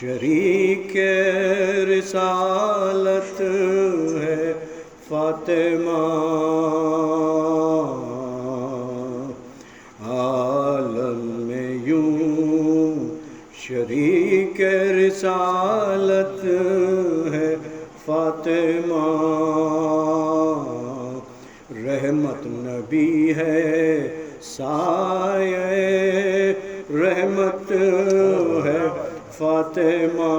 شریک رسالت ہے فاطمہ، عالم میں یوں شریک رسالت ہے فاطمہ، رحمت نبی ہے سایہ رحمت ہے فاطمہ،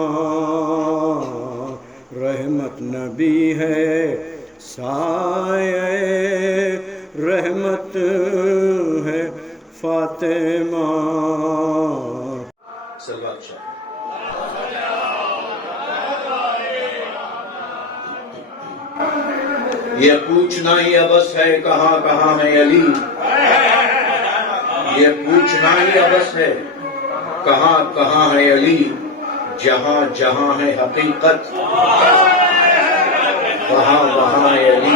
رحمت نبی ہے سایہ رحمت ہے فاطمہ۔ یہ پوچھنا ہی ابس ہے کہاں کہاں ہے علی، یہ پوچھنا ہی ابس ہے کہاں کہاں ہے علی، جہاں جہاں ہے حقیقت وہاں وہاں ہے علی،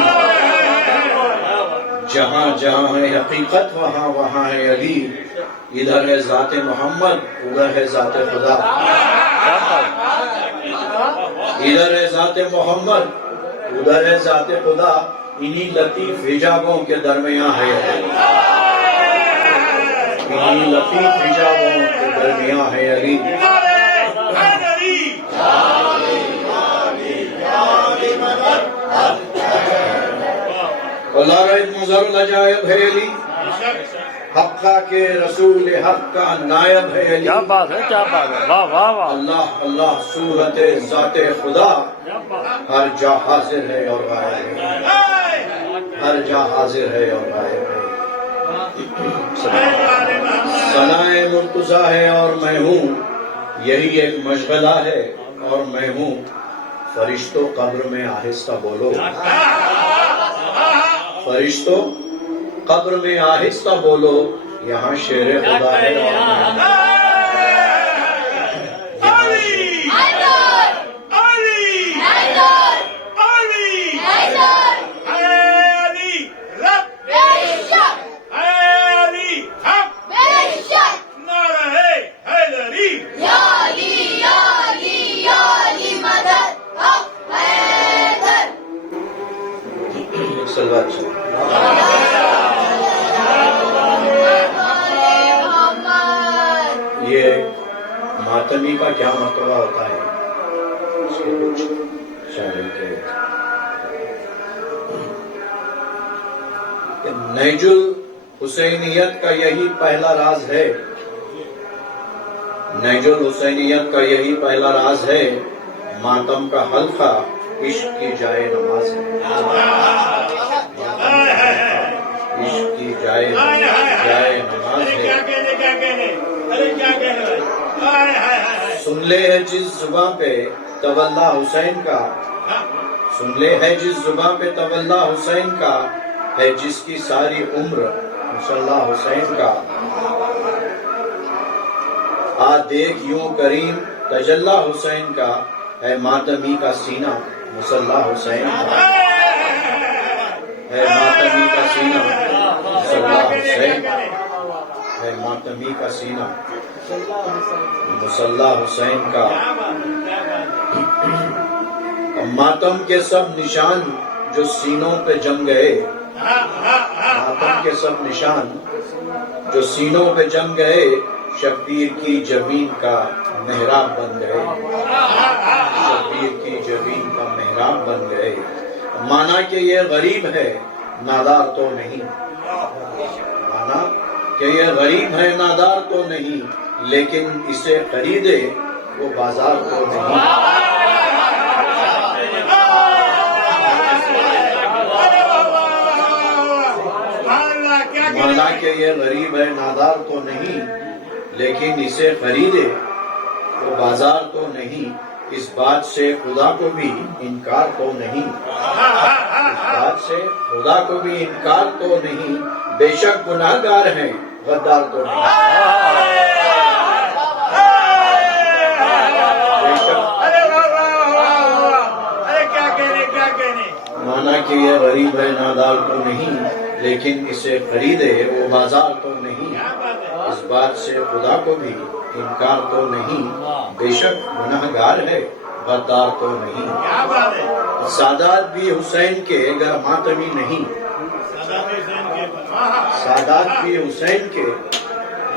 جہاں جہاں ہے حقیقت وہاں وہاں ہے علی، ادھر ہے ذات محمد ادھر ہے ذات خدا، ادھر ہے ذات محمد ادھر ہے ذات خدا، انہی لطیف حجابوں کے درمیان ہے علی، انہی لطیف حجابوں کے درمیان ہے علی۔ اللہ رحم مظہر لجائب ہے علی، حقہ کے رسول حق کا نائب ہے علی، کیا بات ہے کیا بات ہے، واہ واہ واہ، اللہ اللہ صورت ذات خدا، ہر جا حاضر ہے اور غائب ہے، ہر جا حاضر ہے اور غائب ہے۔ ثنائے مرتضیٰ ہے اور میں ہوں، یہی ایک مشغلہ ہے اور میں ہوں، فرشتوں قبر میں آہستہ بولو، فرشتوں قبر میں آہستہ بولو، یہاں شیر خدا ہے اور میں یہ ماتمی کا کیا مرتبہ ہوتا ہے، اس کے کچھ شامل کے نہج الحسینیت کا یہی پہلا راز ہے، نہج الحسینیت کا یہی پہلا راز ہے، ماتم کا حلقہ عشق کی جائے نماز ہے، عشق کی جائے نماز ہے۔ سن لے ہے جس زباں پہ تولا حسین کا، سن لے ہے جس زباں پہ تولا حسین کا، ہے جس کی ساری عمر مصلی حسین کا، آ دیکھ یوں کریم تجلی حسین کا، ہے ماتمی کا سینہ مصلی حسین کا، ہے ماتمی کا سینہ مصلی حسین کا، ہے ماتمی کا سینہ مصلی حسین کا۔ ماتم کے سب نشان جو سینوں پہ جم گئے، ماتم کے سب نشان جو سینوں پہ جم گئے، شبیر کی جبین کا محراب بن گئے، شبیر کی جبین کا محراب بن گئے۔ مانا کہ یہ غریب ہے نادار تو نہیں، مانا کہ یہ غریب ہے نادار تو نہیں، لیکن اسے خریدے وہ بازار تو نہیں، مانا کہ یہ غریب ہے نادار تو نہیں، لیکن اسے خریدے وہ بازار تو نہیں، اس بات سے خدا کو بھی انکار تو نہیں، اس بات سے خدا کو بھی انکار تو نہیں، بے شک گناہ گار ہیں غدار تو نہیں، مانا کہ یہ غریب ہے نادار تو نہیں، لیکن اسے خریدے وہ بازار تو نہیں، اس بات سے خدا کو بھی انکار تو نہیں، بے شک گناہگار ہے غدار تو نہیں۔ سادات بھی حسین کے گر ماتمی نہیں، سادات بھی حسین کے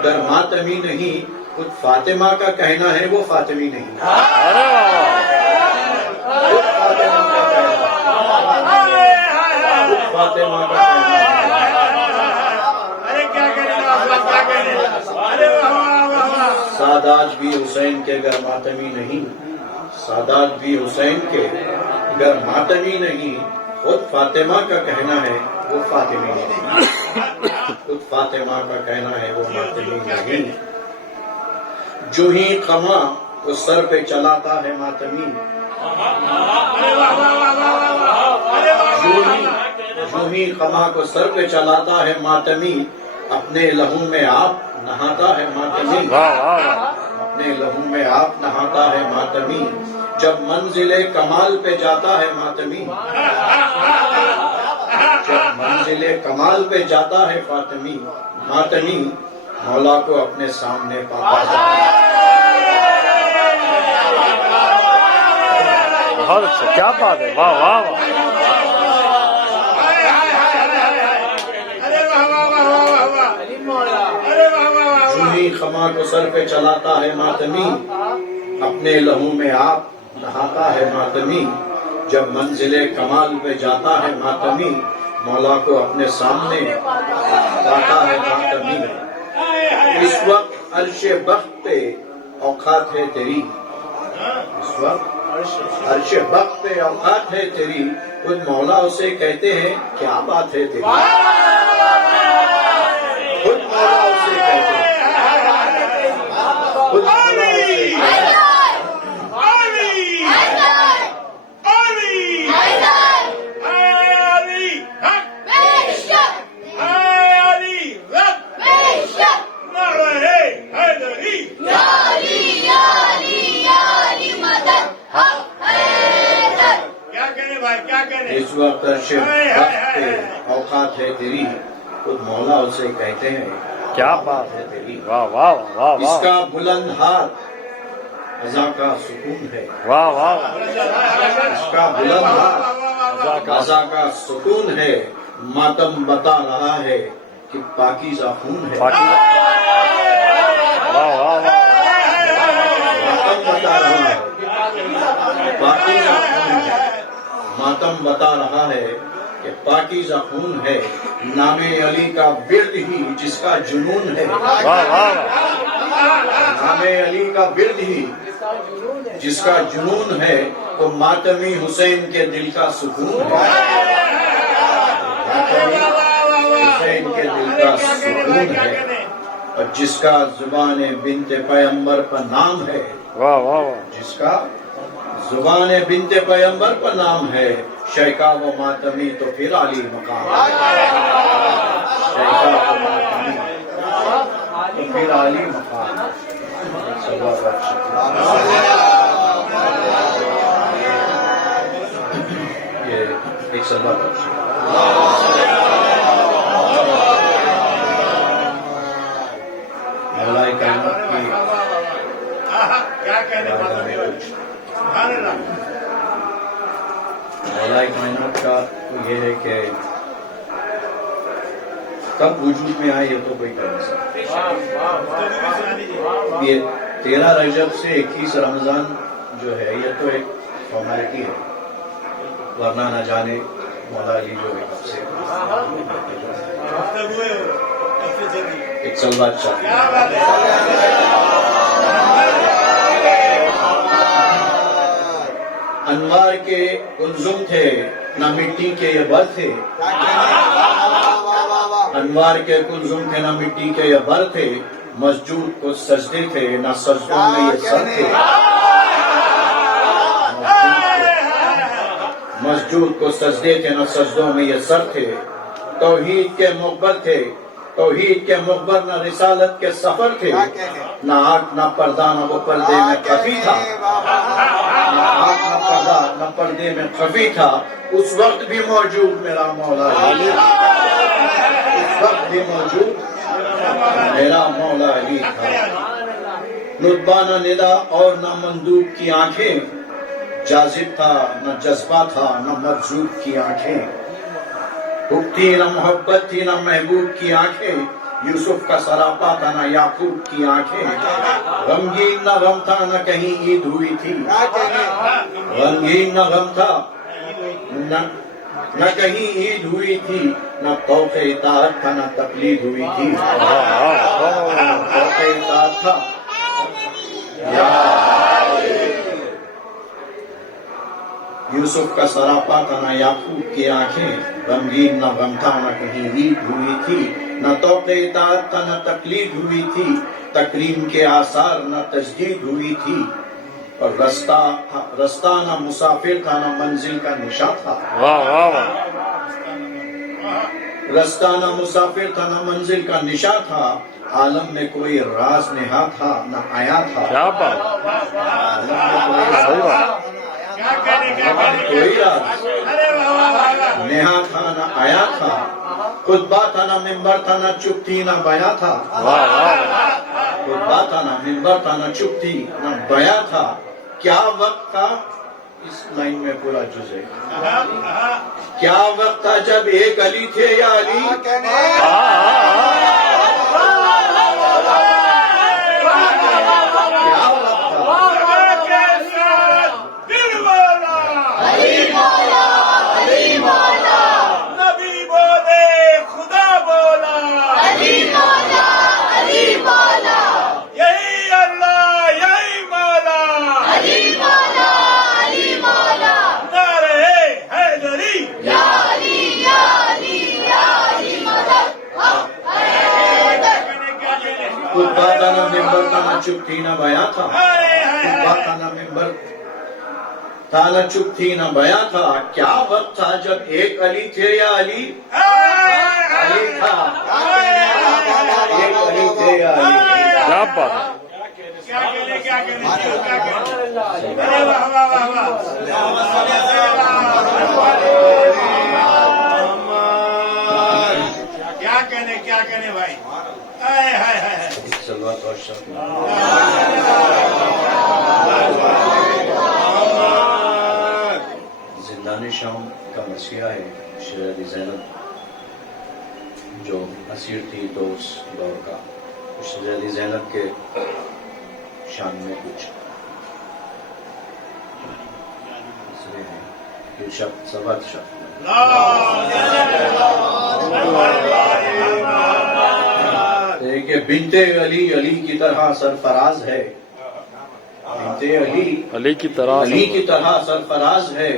گر ماتمی نہیں، خود فاطمہ کا کہنا ہے وہ فاطمی نہیں۔ ارے خود فاطمہ کا کہنا ہے، خود فاطمہ کا کہنا ہے۔ سادات بھی حسین کے گر ماتمی نہیں، سادات بھی حسین کے گر ماتمی نہیں، خود فاطمہ کا کہنا ہے وہ فاطمی نہیں، خود فاطمہ کا کہنا ہے وہ ماتمی نہیں۔ جو ہی خما وہ سر پہ چلاتا ہے ماتمی، جو ہی خما کو سر پہ چلاتا ہے ماتمی، اپنے لہو میں آپ نہاتا ہے ماتمی، اپنے لہو میں آپ نہاتا ہے ماتمی، جب منزل کمال پہ جاتا ہے ماتمی، جب منزل کمال پہ جاتا ہے فاطمی، ماتمی مولا کو اپنے سامنے پاتا ہے۔ بہت اچھا، کیا بات ہے، واہ واہ واہ۔ جو ہی خما کو سر پہ چلاتا ہے ماتمی، اپنے لہو میں آپ نہاتا ہے ماتمی، جب منزل کمال پہ جاتا ہے ماتمی، مولا کو اپنے سامنے پاتا ہے ماتمی۔ اس وقت عرش بخت پہ اوقات ہے تیری، اس وقت عرش بخت پہ اوقات ہے تیری، خود مولا اسے کہتے ہیں کیا بات ہے تیری، خود مولا اسے کہتے ہیں، خود مولا اسے کہتے ہیں۔ اس وقت عرش بخت پہ اوقات ہے تیری، خود مولا اسے کہتے ہیں کیا بات ہے تیری۔ واہ واہ واہ اس واہ کا بلند ہاتھ عزا کا سکون ہے، واہ واہ۔ اس کا بلند ہاتھ عزا کا سکون ہے، ماتم بتا رہا ہے کہ پاکیزہ خون ہے، واہ واہ واہ۔ ماتم بتا رہا ہے پاکیزہ خون ہے، ماتم بتا رہا ہے کہ پاکیزہ خون ہے، نام علی کا ورد ہی جس کا جنون ہے، واہ واہ۔ نام علی کا ورد ہی جس کا جنون ہے، وہ ماتمی حسین کے دل کا سکون ہے، ماتمی حسین کے دل کا سکون ہے، اور جس کا زبان بنت پیمبر پر نام ہے، واہ واہ واہ۔ جس کا زبان بنت پیمبر پر نام ہے، شیخا و ماتمی تو پھر علی مقام ہے، شیخا و ماتمی تو پھر علی مقام ہے۔ یہ ایک سلوات بخش مولا کائنات کی مولا کائنات کا یہ ہے کہ کب وجود میں آئے یہ تو کوئی کہہ نہیں سکتا۔ یہ 13 رجب سے 21 رمضان جو ہے یہ تو ایک فارمیلٹی ہے، ورنہ نہ جانے مولا علی جو ہے کب سے ایک سلوات چاہیے۔ انوار کے کلزم تھے نہ مٹی کے یہ بر تھے، انوار کے کلزم تھے نہ مٹی کے یہ بر تھے، مسجود کو سجدے تھے نہ سجدوں میں یہ سر تھے، مسجود کو سجدے تھے نہ سجدوں میں یہ سر تھے، توحید کے مقبر تھے، توحید کے مقبر نہ رسالت کے سفر تھے، نہ آنکھ نہ پردہ نہ وہ پردے میں خفی تھا، نہ آنکھ نہ پردہ نہ پردے میں خفی تھا، اس وقت بھی موجود میرا مولا علی، اس وقت بھی موجود میرا مولا علی تھا. رتبہ نہ ندا اور نہ مندوب کی آنکھیں، جاذب تھا نہ جذبہ تھا نہ مرجوب کی آنکھیں. حب تھی نہ محبت تھی نہ محبوب کی آنکھیں، یوسف کا سراپا تھا نہ یعقوب کی آنکھیں. غمگین نہ غم تھا نہ کہیں عید ہوئی تھی، غمگین نہ غم تھا نہ کہیں عید ہوئی تھی، نہ طوق اطاعت تھا نہ تقلید ہوئی تھی. طوق اطاعت تھا یوسف کا سراپا تھا نہ یعقوب کی آنکھیں. غمگین نہ غم تھا نہ کہیں عید ہوئی تھی، نہ توق اطاعت تھا نہ تقلید ہوئی تھی. تکریم کے آثار نہ تجدید ہوئی تھی، اور رستہ نہ مسافر تھا نہ منزل کا نشاں تھا. رستہ نہ مسافر تھا نہ منزل کا نشاں تھا. عالم میں کوئی راز نہا تھا نہ آیا تھا. کوئی راز نہا تھا نہ آیا تھا. خطبہ تھا نہ ممبر تھا نہ چپ تھی نہ بیاں تھا. خطبہ تھا نہ ممبر تھا نہ چپ تھی نہ بیاں تھا. کیا وقت تھا، اس لائن میں پورا جز ہے. کیا وقت تھا جب ایک علی تھے یا علی، خطبہ تھا نہ ممبر تھا نہ چپ تھی نہ بیاں تھا. خطبہ تھا نہ ممبر تھا نہ چپ تھی نہ بیاں تھا. کیا وقت تھا جب ایک علی تھے یا علی، علی تھا ایک علی تھے یا علی. کیا بات ہے. کیا کہنے بھائی. زندان شام کا مسیحا ہے شیر علی زینب، جو اسیر تھی تو اس دور کا. شیر علی زینب کے شان میں کچھ سبت شخص کہ بنت علی علی کی طرح سرفراز ہے. بنت علی کی طرح سرفراز ہے.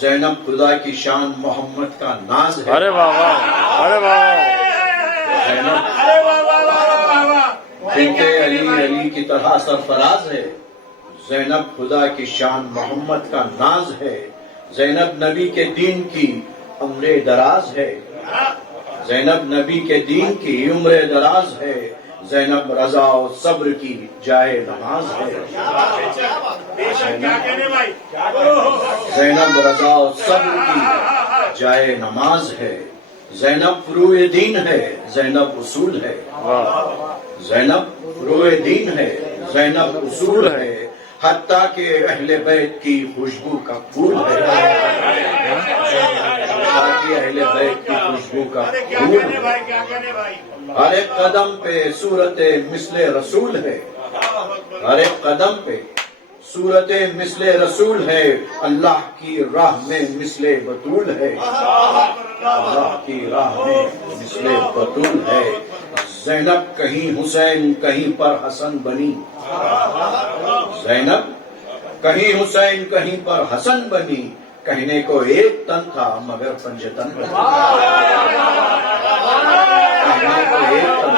زینب خدا کی شان محمد کا ناز ہے. ارے واہ واہ، ارے واہ. بنت علی کی طرح سرفراز ہے. زینب خدا کی شان محمد کا ناز ہے. زینب نبی کے دین کی عمر دراز ہے. زینب نبی کے دین کی عمر دراز ہے. زینب رضا و صبر کی جائے نماز ہے. زینب رضا و صبر کی جائے نماز ہے. زینب فروع دین ہے، زینب اصول ہے. زینب فروع دین ہے، زینب اصول ہے. حتیٰ کہ اہل بیت کی خوشبو کا پھول ہے. اہل بیت کی خوشبو کا پھول ہے. ہر ایک قدم پہ صورت مثل رسول ہے. ہر ایک قدم پہ صورت مثل رسول ہے. اللہ کی راہ میں مثل بطول ہے. اللہ کی راہ میں مثل بطول ہے. زینب کہیں حسین کہیں پر حسن بنی. زینب کہیں حسین کہیں پر حسن بنی. کہنے کو ایک تن تھا مگر پنجتن بنی. کہنے کو ایک تن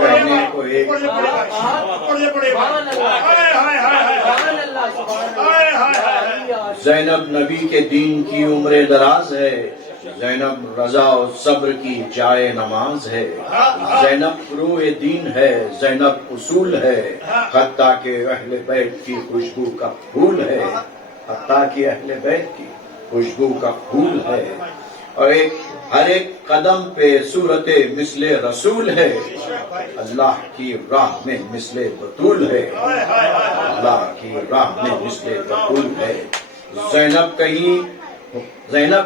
کہنے کو ایک زینب نبی کے دین کی عمر دراز ہے. زینب رضا و صبر کی جائے نماز ہے. زینب فروع دین ہے، زینب اصول ہے. حتیٰ کہ اہل بیت کی خوشبو کا پھول ہے. حتیٰ کہ اہل بیت کی خوشبو کا پھول ہے. اور ایک ہر ایک قدم پہ صورت مثل رسول ہے، اللہ کی راہ میں مثل بطول ہے، اللہ کی راہ میں مثل بطول ہے۔ زینب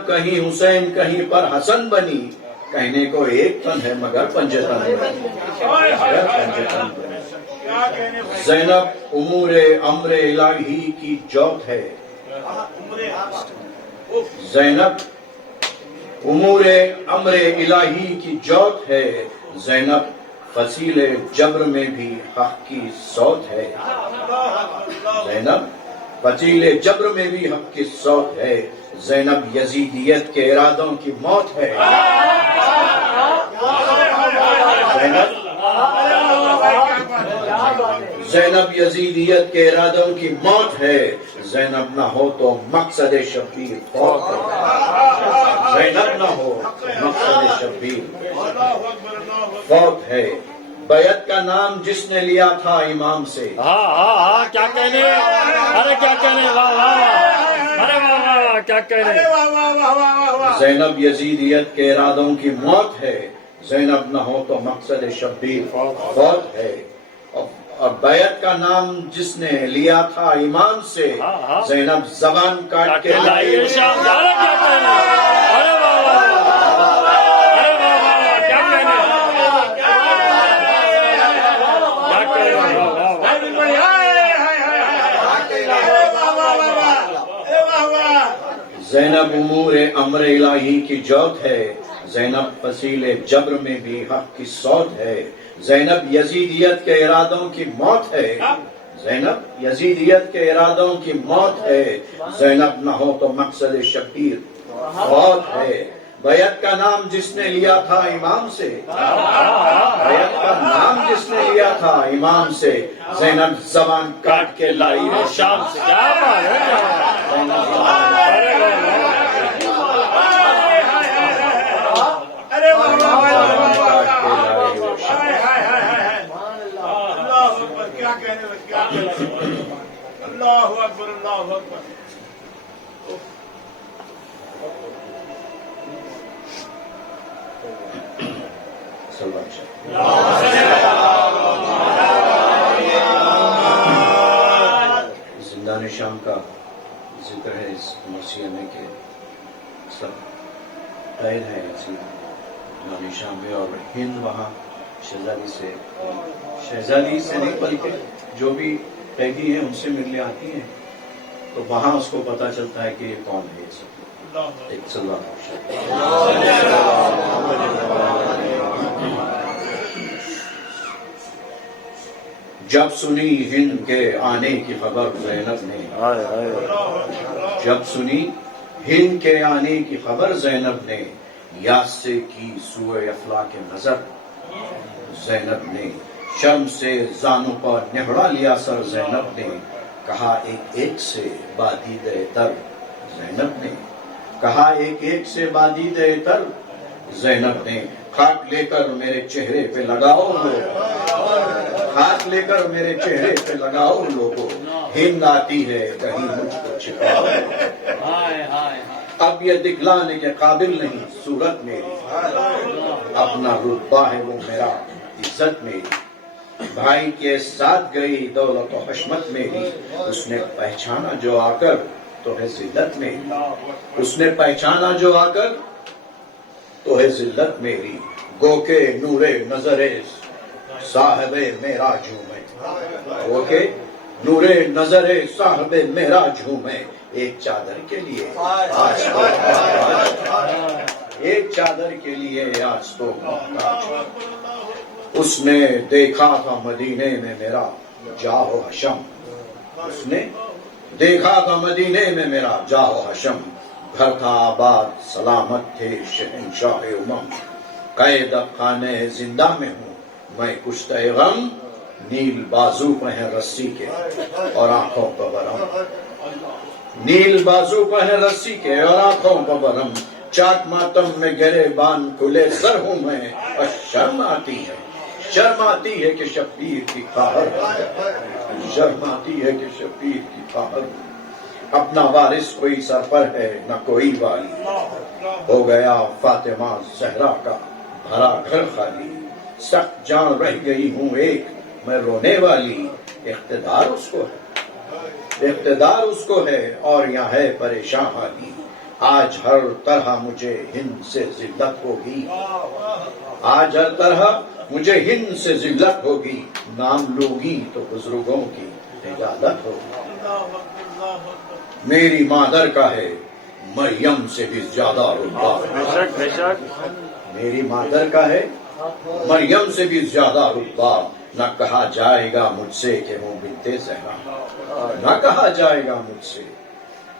کہیں حسین کہیں پر حسن بنی، کہنے کو ایک تن ہے مگر پنجتن بنی۔ زینب امور امر الہی کی جوت ہے، زینب امور امر الہی کی جوت ہے، زینب فصیل جبر میں بھی حق کی صوت ہے، زینب فصیل جبر میں بھی حق کی صوت ہے، زینب یزیدیت کے ارادوں کی موت ہے، زینب یزیدیت کے ارادوں کی موت ہے، زینب نہ ہو تو مقصد شبیر فوت ہے، زینب نہ ہو تو مقصد شبیر فوت ہے۔ بیعت کا نام جس نے لیا تھا امام سے، کیا کہنے، ارے کیا کہنے، واہ واہ، ارے واہ واہ، کیا کہنے۔ زینب یزیدیت کے ارادوں کی موت ہے، زینب نہ ہو تو مقصد شبیر فوت ہے، اور بیعت کا نام جس نے لیا تھا امام سے، زینب زبان کاٹ کے لائی ارے کیا کہنے، ارے واہ واہ، ارے واہ واہ، کیا کہنے، زینب امور امر الہی کی جوت ہے، زینب فصیل جبر میں بھی حق کی صوت ہے، زینب یزیدیت کے ارادوں کی موت ہے، زینب یزیدیت کے ارادوں کی موت ہے، زینب نہ ہو تو مقصد شبیر فوت ہے۔ بیعت کا نام جس نے لیا تھا امام سے، بیعت کا نام جس نے لیا تھا امام سے، زینب زبان کاٹ کے لائی ہے شام سے۔ کیا بات ہے، اللہ اکبر، اللہ اکبر۔ زندان شام کا ذکر ہے اس مرثیہ میں کہ سب قید ہے زندان شام میں، اور ہند وہاں شہزادی سے نہیں بلکہ جو بھی قیدی ہیں ان سے ملنے آتی ہیں، تو وہاں اس کو پتا چلتا ہے کہ یہ کون ہے، یہ سب ایک صلی اللہ علیہ وسلم۔ جب سنی ہند کے آنے کی خبر زینب نے، جب سنی ہند کے آنے کی خبر زینب نے، یاس سے کی سوئے افلاک نظر زینب نے، شرم سے زانوں پر نہڑا لیا سر زینب نے، کہا ایک ایک سے بادید تر زینب نے، کہا ایک ایک سے بادید تر زینب نے، خاک لے کر میرے چہرے پہ لگاؤ لوگو، خاک لے کر میرے چہرے پہ لگاؤ لوگو، ہند آتی ہے کہیں مجھ کو چھپاؤ، اب یہ دکھلانے کے قابل نہیں صورت میری، اپنا رتبہ ہے وہ میرا عزت میری، بھائی کے ساتھ گئی دولت و حشمت میری، اس نے پہچانا جو آ کر تو ہے ذلت میری، اس نے پہچانا جو آ کر تو ہے ذلت میری، گو کے نور نظر صاحب میرا جھومے، گو کے نور نظر صاحب میرا جھومے، ایک چادر کے لیے آج تو ایک چادر کے لیے آج تو محتاج، اس نے دیکھا تھا مدینے میں میرا جاہ و حشم، اس نے دیکھا تھا مدینے میں میرا جاہ و حشم، گھر تھا آباد سلامت تھے شہنشاہ امم، قید خانے زندہ میں ہوں میں کشتہ غم، نیل بازو پہ ہیں رسی کے اور آنکھوں پہ برہم، نیل بازو پہ ہیں رسی کے اور آنکھوں پہ برہم، چاک ماتم میں گرے بان کھلے سر ہوں میں، اور شرم آتی ہے، شرم آتی ہے کہ شبیر کی قہر، شرم آتی ہے کہ شبیر کی قہر، اپنا وارث کوئی سر پر ہے نہ کوئی والی، ہو گیا فاطمہ زہرا کا بھرا گھر خالی، سخت جان رہ گئی ہوں ایک میں رونے والی، اقتدار اس کو ہے، اقتدار اس کو ہے اور یہاں ہے پریشان حالی، آج ہر طرح مجھے ہند سے ذلت ہوگی، آج ہر طرح مجھے ہند سے ذلت ہوگی، نام لوگی تو بزرگوں کی حجالت ہوگی، میری مادر کا ہے مریم سے بھی زیادہ رتبہ، بے شک بے شک، میری مادر کا ہے مریم سے بھی زیادہ رتبہ، نہ کہا جائے گا مجھ سے کہ ہوں بنت زہرا، نہ کہا جائے گا مجھ سے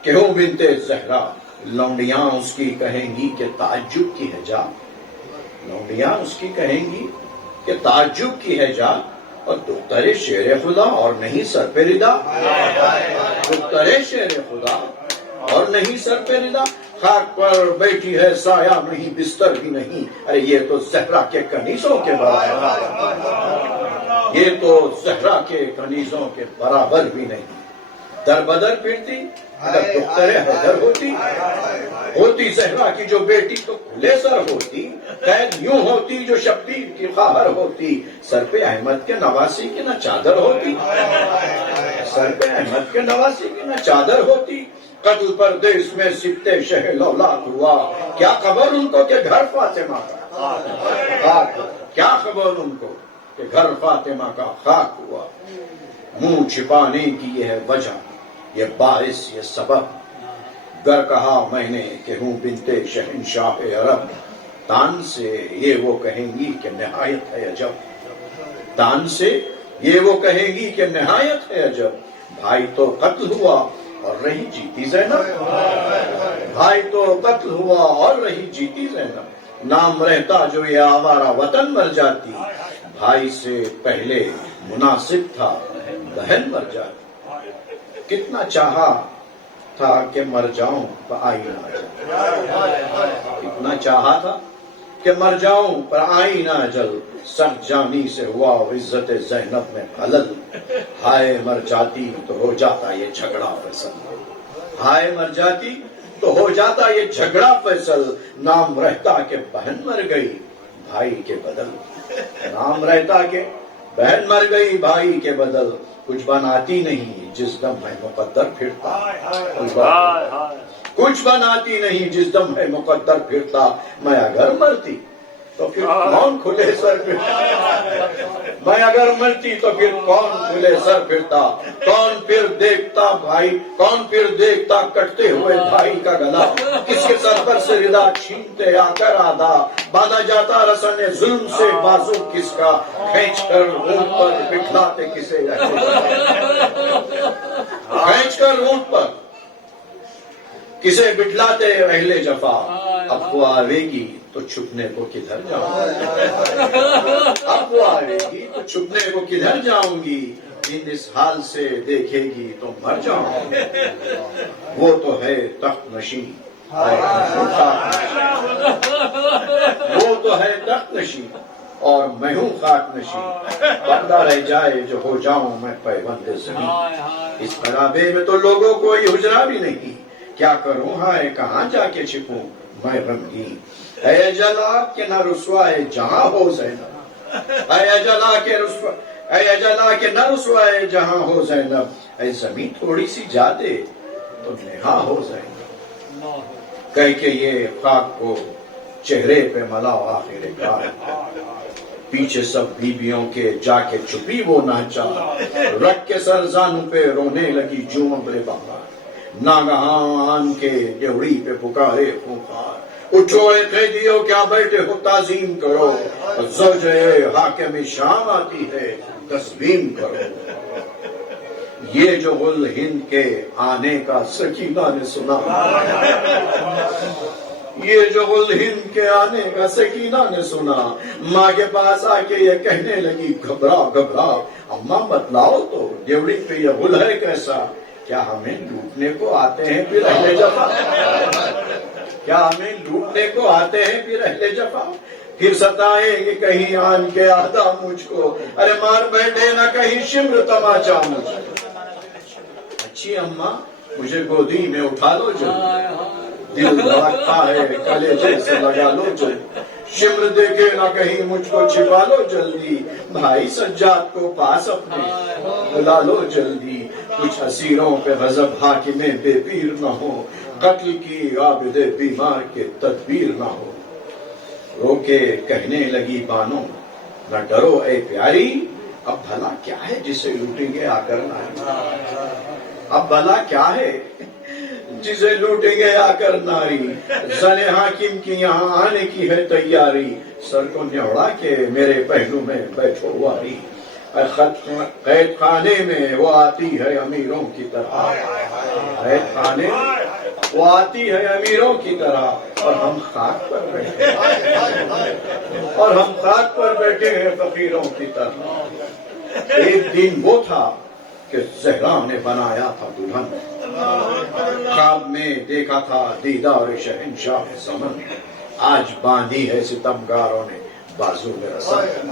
کہ ہوں بنت زہرا، لونڈیاں اس کی کہیں گی کہ تعجب کی ہے جا، لونڈیاں اس کی کہیں گی کہ تعجب کی ہے جا، اور دختر شیر خدا اور نہیں سر پہ ردا، دختر شیر خدا اور نہیں سر پہ ردا، خاک پر بیٹھی ہے سایہ نہیں بستر بھی نہیں، ارے یہ تو زہرا کے کنیزوں کے برابر، یہ تو زہرا کے کنیزوں کے برابر بھی نہیں، در بدر پھرتی اگر دختر حیدر ہوتی زہرا کی جو بیٹی تو کھلے سر ہوتی، قید یوں ہوتی جو شبیر کی خواہر ہوتی، سر پہ احمد کے نواسی کی نہ چادر ہوتی، سر پہ احمد کے نواسی کی نہ چادر ہوتی، قتل پردیس میں سبتے شہل اولاد ہوا، کیا خبر ان کو کہ گھر فاطمہ کا خاک، کیا خبر ان کو کہ گھر فاطمہ کا خاک ہوا، منہ چھپانے کی یہ ہے وجہ، یہ باعث یہ سبب، گر کہا میں نے کہ ہوں بنت شہنشاہ عرب، تان سے یہ وہ کہیں گی کہ نہایت ہے عجب، تان سے یہ وہ کہیں گی کہ نہایت ہے عجب، بھائی تو قتل ہوا اور رہی جیتی زینب، بھائی تو قتل ہوا اور رہی جیتی زینب، نام رہتا جو یہ آوارہ وطن مر جاتی، بھائی سے پہلے مناسب تھا بہن مر جاتی، کتنا چاہا تھا کہ مر جاؤں پر آئی نہ جل، کتنا چاہا تھا کہ مر جاؤں پر آئی نہ جل، سخت جانی سے ہوا عزت زینب میں خلل، ہائے مر جاتی تو ہو جاتا یہ جھگڑا فیصل، ہائے مر جاتی تو ہو جاتا یہ جھگڑا فیصل، نام رہتا کہ بہن مر گئی بھائی کے بدل، نام رہتا کہ بہن مر گئی بھائی کے بدل، کچھ بناتی نہیں جس دم میں مقدر پھرتا، کچھ بناتی نہیں جس دم ہے مقدر پھرتا، میں اگر مرتی تو پھر کون کھلے سر پھرتا، میں اگر مرتی تو پھر کون کھلے سر پھرتا، کون پھر دیکھتا بھائی، کون پھر دیکھتا کٹتے ہوئے بھائی کا گلا، کس کے سر پر سے ردا چھینتے آ کر آدھا، باندھا جاتا رسن ظلم سے بازو کس کا، کھینچ کر اونٹ پر بٹھلاتے کسے کھینچ کر اونٹ پر کسے بٹھلاتے اہل جفا، اب وہ آوے گی تو چھپنے کو کدھر جاؤں گی، اب وہ آئے گی تو چھپنے کو کدھر جاؤں گی، ہند اس حال سے دیکھے گی تو مر جاؤں گی، وہ تو ہے تخت نشین وہ تو ہے تخت نشین اور میں ہوں خاک نشین، بندہ رہ جائے جو ہو جاؤں میں پیوند زمین، اس خرابے میں تو لوگوں کو یہ حجرا بھی نہیں، کیا کروں ہائے کہاں جا کے چھپوں میں غمگین، اے جلا کے نہ رسوائے جہاں ہو زینب، اے جلا کے نہ رسوائے جہاں ہو زینب، اے زمین تھوڑی سی جا دے تو نہا ہو زینب، کہہ کے یہ خاک کو چہرے پہ ملاؤ آخر کار، پیچھے سب بیبیوں کے جا کے چھپی وہ ناچا، رکھ کے سر زانوں پہ رونے لگی جو ابر بہار، ناگہاں آن کے ڈیوڑی پہ پکارے پکار، اٹھو اے قیدیو کیا بیٹھے ہو تعظیم کرو، زوجے حاکم شام آتی ہے تسلیم کرو، یہ جو گل ہند کے آنے کا سکینہ نے سنا، یہ جو گل ہند کے آنے کا سکینہ نے سنا، ماں کے پاس آ کے یہ کہنے لگی گھبرا گھبرا، اماں بتلاؤ تو ڈیوڑی پہ یہ گل ہے کیسا، کیا ہمیں لوٹنے کو آتے ہیں پھر اہل جفا، کیا ہمیں لوٹنے کو آتے ہیں پھر اہل جفا، پھر ستائیں گے کہیں آن کے آدھا مجھ کو، ارے مار بیٹھے نہ کہیں شمر تماچا مجھ کو، اچھی اماں مجھے گودی میں اٹھا لو جو دل دھڑکتا ہے کلیجے سے لگا لو جو شمر دیکھے نہ کہیں مجھ کو چھپا لو جلدی بھائی سجاد کو پاس اپنے بلا لو جلدی کچھ اسیروں پہ غضب حاکم بے پیر نہ ہو قتل کی عابد بیمار کے تدبیر نہ ہو رو کے کہنے لگی بانو نہ ڈرو اے پیاری اب بھلا کیا ہے جسے لوٹیں گے آ کر ناری اب بھلا کیا ہے جسے لوٹیں گے آ کر ناری زن حاکم کی یہاں آنے کی ہے تیاری سر کو نہوڑا کے میرے پہلو میں بیٹھو واری قید خانے میں وہ آتی ہے امیروں کی طرح قید خانے وہ آتی ہے امیروں کی طرح اور ہم خاک پر بیٹھے اور ہم خاک پر بیٹھے ہیں فقیروں کی طرح ایک دن وہ تھا کہ زہرا نے بنایا تھا دلہن خواب میں دیکھا تھا دیدار شہنشاہ زمن آج باندھی ہے ستمگاروں نے بازو میں رسن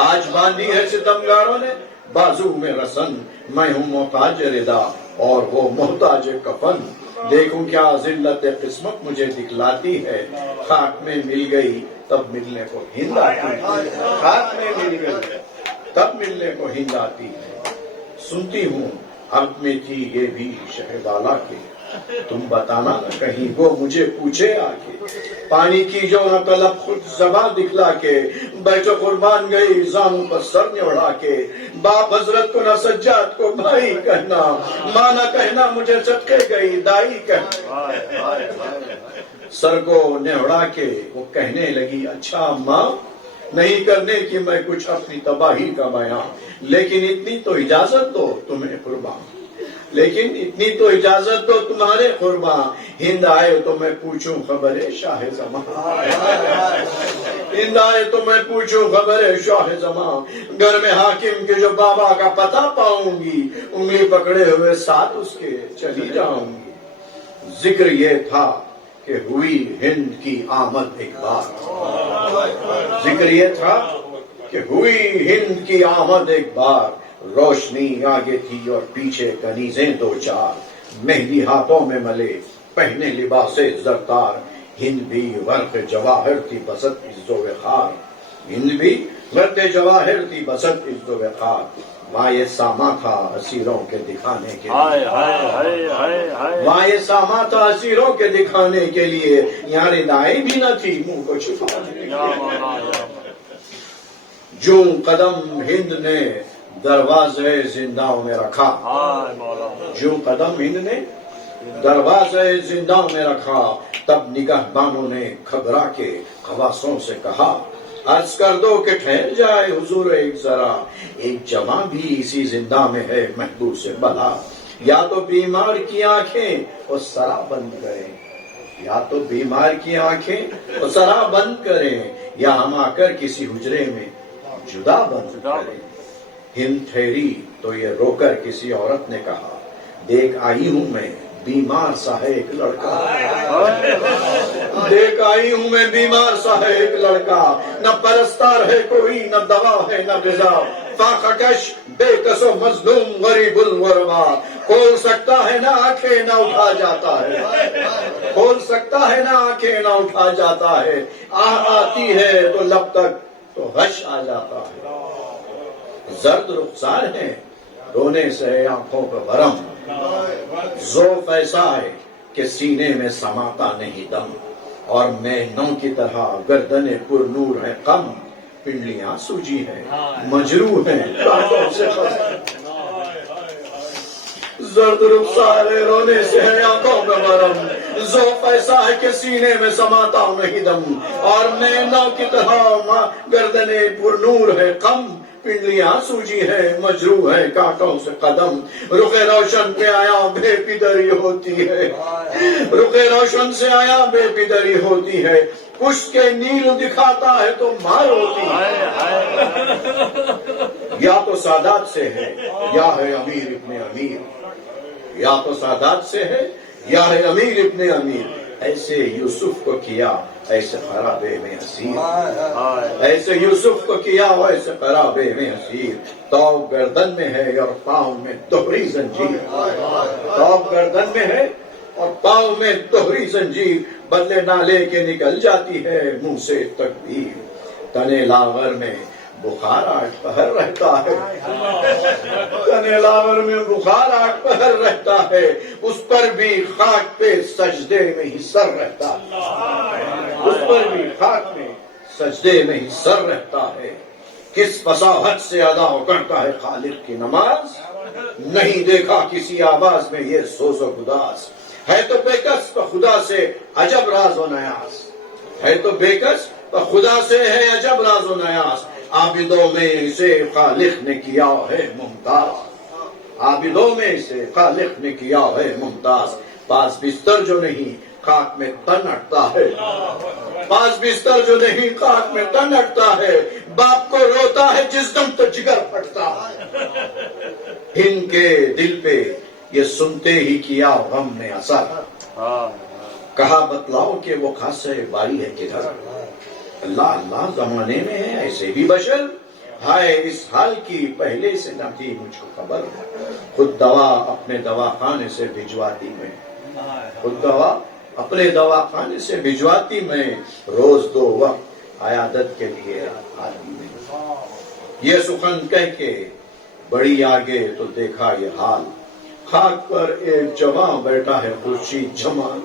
آج باندھی ہے ستمگاروں نے بازو میں رسن میں ہوں محتاج ردا اور وہ محتاج کفن دیکھوں کیا ذلت قسمت مجھے دکھلاتی ہے خاک میں مل گئی تب ملنے کو ہند آتی ہے خاک میں مل گئی تب ملنے کو ہند آتی ہے سنتی ہوں حق میں تھی یہ بھی شہ بالا کے تم بتانا نہ کہیں وہ مجھے پوچھے آ کے پانی کی جو نہ طلب خود زباں دکھلا کے بیٹھو قربان گئی زانوں پر سر نوڑا کے باپ حضرت کو نہ سجاد کو بھائی کہنا ماں نہ کہنا مجھے چٹکے گئی دائی کہنا سر کو نوڑا کے وہ کہنے لگی اچھا ماں نہیں کرنے کی میں کچھ اپنی تباہی کا بیان لیکن اتنی تو اجازت دو تمہیں قربان لیکن اتنی تو اجازت دو تمہارے قربان ہند آئے تو میں پوچھوں خبر شاہ زمان ہند آئے تو میں پوچھوں خبر شاہ زمان گھر میں حاکم کے جو بابا کا پتہ پاؤں گی انگلی پکڑے ہوئے ساتھ اس کے چلی جاؤں گی ذکر یہ تھا کہ ہوئی ہند کی آمد ایک بار ذکر یہ تھا کہ ہوئی ہند کی آمد ایک بار روشنی آگے تھی اور پیچھے کنیزیں دو چار مہندی ہاتھوں میں ملے پہنے لباس زرتار ہند بھی غرق جواہر تھی بسط عز و وقار ہند بھی غرق جواہر تھی بسط عز و وقار وہاں یہ ساما تھا اسیروں کے دکھانے کے لیے وہاں یہ ساما تھا اسیروں کے دکھانے کے لیے یہاں ردائیں بھی نہ تھی منہ کو چھپانے کے لیے جو قدم ہند نے دروازے زنداؤں میں رکھا جو قدم ہند نے دروازے زنداؤں میں رکھا تب نگہبانوں نے گھبرا کے خواصوں سے کہا عرض کر دو کہ ٹھہر جائے حضور ایک ذرا ایک جوان بھی اسی زندہ میں ہے محبوب سے بلا یا تو بیمار کی آنکھیں اور سرا بند کریں یا تو بیمار کی آنکھیں اور سرا بند کریں یا ہم آ کر کسی حجرے میں جدا بند کریں ہند ٹھہری تو یہ رو کر کسی عورت نے کہا دیکھ آئی ہوں میں بیمار سا ہے ایک لڑکا دیکھ آئی ہوں میں بیمار سا ہے ایک لڑکا نہ پرستار ہے کوئی نہ دوا ہے نہ غذا فاقہ کش بے کس و مظلوم غریب الغربا کھول سکتا ہے نہ آنکھیں نہ اٹھا جاتا ہے کھول سکتا ہے نہ آنکھیں نہ اٹھا جاتا ہے آتی ہے تو لب تک تو غش آ جاتا ہے زرد رخسار ہے رونے سے آنکھوں پہ بھرم ذوق ایسا ہے کہ سینے میں سماتا نہیں دم اور میں نو کی طرح گردن پر نور ہے کم پنڈلیاں سوجی ہیں مجروح ہیں کانٹوں سے زرد رخسار ہے رونے سے ہے آنکھوں پہ بھرم ذوق ایسا ہے کہ سینے میں سماتا نہیں دم اور میں نو کی طرح گردن پر نور ہے کم پنڈلیاں سوجی ہے مجروح ہے کانٹوں سے قدم رخ روشن پہ آیا بے پدری ہوتی ہے رخ روشن سے آیا بے پدری ہوتی ہے پشت کے نیل دکھاتا ہے تو مار ہوتی ہے یا تو سادات سے ہے یا ہے امیر ابن امیر یا تو سادات سے ہے یا ہے امیر ابن امیر ایسے یوسف کو کیا ایسے خرابے میں اسیر، ایسے یوسف کو کیا ہو ایسے خرابے میں اسیر، توب گردن میں ہے اور پاؤں میں دوہری زنجیر، توب گردن میں ہے اور پاؤں میں دوہری زنجیر، بدلے نہ لے کے نکل جاتی ہے منہ سے تکبیر، تنے لاغر میں بخار آٹھ پہر رہتا ہے، تنے لاغر میں بخار آٹھ پہر رہتا ہے، اس پر بھی خاک پہ سجدے میں ہی سر رہتا ہے، اس پر بھی خاک میں سجدے میں ہی سر رہتا ہے، کس فصاحت سے ادا کرتا ہے خالق کی نماز، نہیں دیکھا کسی آواز میں یہ سوز و گداز، ہے تو بے کس خدا سے عجب راز و نیاز، ہے تو بے کس خدا سے ہے عجب راز و نیاز، عابدوں میں سے خالق نے کیا ہے ممتاز، عابدوں میں سے خالق نے کیا ہے ممتاز، پاس بستر جو نہیں خاک میں تن اٹتا ہے، پاس بستر جو نہیں خاک میں تن اٹتا ہے، باپ کو روتا ہے جس دم تو جگر پھٹتا ہے، ان کے دل پہ یہ سنتے ہی کیا غم نے اثر، کہا بتلاؤ کہ وہ خاصے باری ہے کدھر، اللہ اللہ زمانے میں ہے ایسے بھی بشر، ہائے اس حال کی پہلے سے نہ تھی مجھ کو خبر، خود دوا اپنے دواخانے سے بھجواتی میں، خود دوا اپنے دواخانے سے بھجواتی میں، روز دو وقت عیادت کے لیے آتی میں، یہ سخن کہہ کے بڑی آگے تو دیکھا یہ حال، خاک پر ایک جوان بیٹھا ہے خورشید جمال،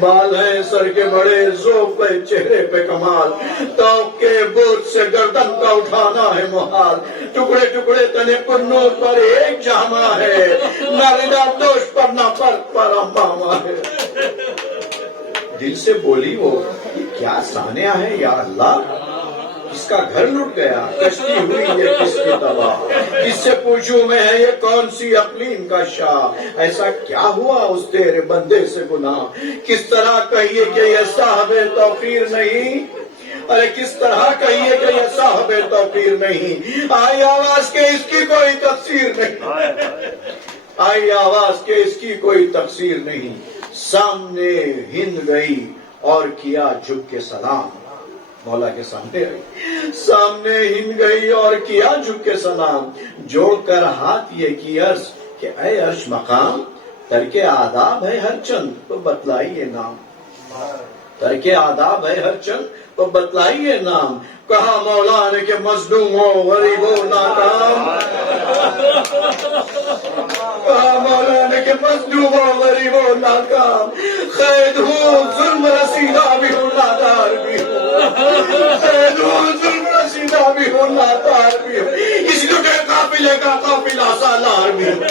بال ہے سر کے بڑے ذوق ہے چہرے پہ کمال، توق کے بوجھ سے گردن کا اٹھانا ہے محال، ٹکڑے ٹکڑے تنے پنوں پر ایک جامع ہے، نہ ردا دوش پر نہ فرق پر امامہ ہے، دل سے بولی وہ کیا سانیہ ہے یا اللہ، اس کا گھر لٹ گیا کشتی ہوئی یہ کس کی تباہ، کس سے پوچھوں میں ہے یہ کون سی اقلیم کا شاہ، ایسا کیا ہوا اس تیرے بندے سے گناہ، کس طرح کہیے کہ یہ صاحب توقیر نہیں، ارے کس طرح کہیے کہ یہ صاحب توقیر نہیں، آئی آواز کہ اس کی کوئی تفسیر نہیں، آئی آواز کہ اس کی کوئی تفسیر نہیں، سامنے ہند گئی اور کیا جھک کے سلام، مولا کے سامنے آئی، سامنے ہند گئی اور کیا جھک کے سلام، جوڑ کر ہاتھ یہ کی عرض کہ اے عرش مقام، ترک آداب ہے ہر چند تو بتلائیے نام، ترک آداب ہے ہر چند تو بتلائیے نام، کہا مولا نے کہ مظلوم ہو غریب ہو ناکام، کہا مولا نے کہ مظلوم ہو غریب ہو ناکام، قید ہوں ظلم رسیدہ بھی ہوں نادار بھی ہوں، قید ہوں ظلم رسیدہ بھی ہوں نادار بھی ہوں، اس لٹے قافلے کا قافلہ سالار بھی ہوں،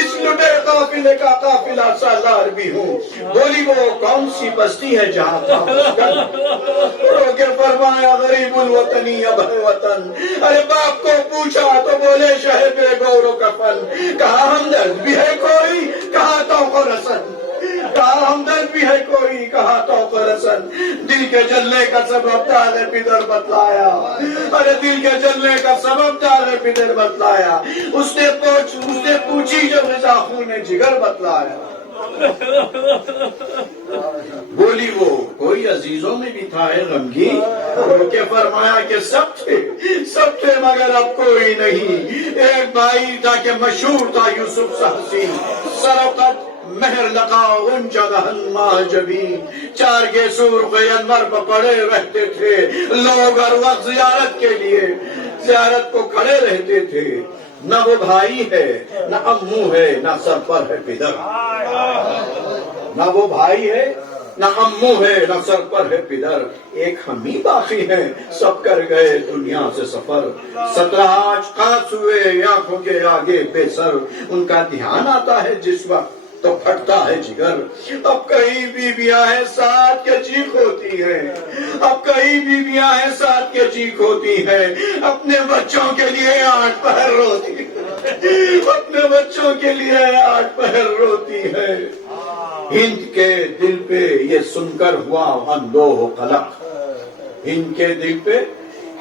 اس لٹے قافلے کا قافلہ سالار بھی ہوں، بولی وہ کون سی بستی ہے جہاں تھا مسکن، رو کے فرمایا غریب الوطنی اب ہے وطن، ارے باپ کو پوچھا تو بولے شہر بے گور و کفن، کہا ہمدرد بھی ہے کوئی کہا توق و رسن، کہا ہمدرد بھی ہے کوئی کہا توق و رسن، دل کے جلنے کا سبب دار پدر بتلایا، ارے دل کے جلنے کا سبب دار پدر بتلایا، اس نے پوچھی جب رضا خون جگر بتلایا، بولی وہ کوئی عزیزوں میں بھی تھا ہے غمگین، رو کے فرمایا کہ سب تھے مگر اب کوئی نہیں، ایک بھائی تھا کہ مشہور تھا یوسف سا حسین، سرقت مہر لقا ان جگہن ماہ جبین، چار کے سرخ انور پر پڑے رہتے تھے لوگ ہر وقت زیارت کے لیے زیارت کو کھڑے رہتے تھے، نہ وہ بھائی ہے نہ امو ہے نہ سر پر ہے پدر، نہ وہ بھائی ہے نہ امو ہے نہ سر پر ہے پدر، ایک ہم ہی باقی ہیں سب کر گئے دنیا سے سفر، 17 آج خاص ہوئے آنکھوں کے آگے بے سر، ان کا دھیان آتا ہے جس وقت تو پھٹتا ہے جگر، اب کئی بیویاں ہیں ساتھ کے چیخ ہوتی ہیں، اب کئی بیویاں ہیں ساتھ کے چیخ ہوتی ہیں، اپنے بچوں کے لیے 8 پہر روتی ہے، اپنے بچوں کے لیے 8 پہر روتی ہے، ہند کے دل پہ یہ سن کر ہوا اندوہ قلق، ہند کے دل پہ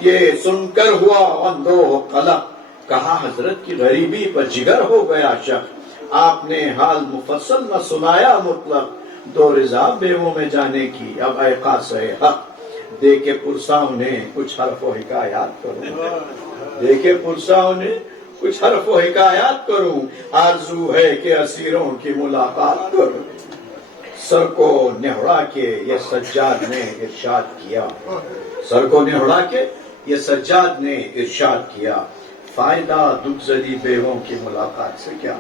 یہ سن کر ہوا اندوہ قلق، کہا حضرت کی غریبی پر جگر ہو گیا شک، آپ نے حال مفصل نہ سنایا مطلق، دو رضا بیووں میں جانے کی، اب اے قاصِ حق دے کے پرساؤں نے کچھ حرف و حکایات کروں، دے کے پرساؤں نے کچھ حرف و حکایات کروں، آرزو ہے کہ اسیروں کی ملاقات کروں۔ سر کو نہڑا کے یہ سجاد نے ارشاد کیا، سر کو نہڑا کے یہ سجاد نے ارشاد کیا، فائدہ دکھ زدی بیووں کی ملاقات سے کیا،